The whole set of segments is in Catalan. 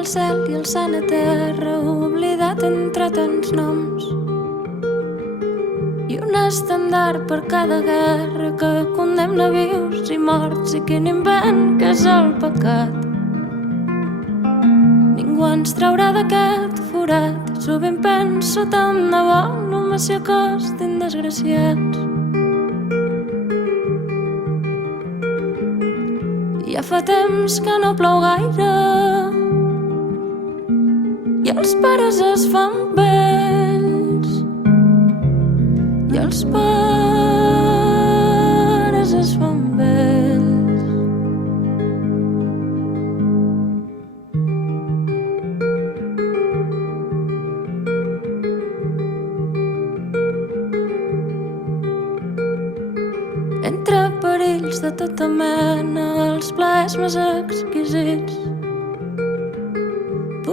al cel i el sant a terra, oblidat entre tants noms. I un estendard per cada guerra que condemna vius i morts. I quin invent que és el pecat. Ningú ens traurà d'aquest forat. Sovint penso tant de bo, només si acostin desgraciats. Ja fa temps que no plou gaire i els pares es fan vells. I els pares es fan vells. Entre perills de tota mena, els plaers més exquisits,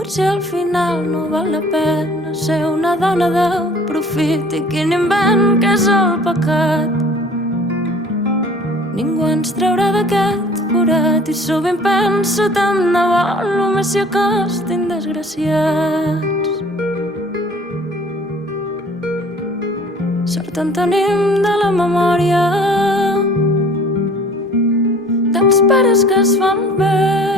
potser al final no val la pena ser una dona de profit. I quin invent que és el pecat. Ningú ens traurà d'aquest forat. I sovint penso tant de bo, només si acostin desgraciats. Sort en tenim de la memòria dels pares que es fan bé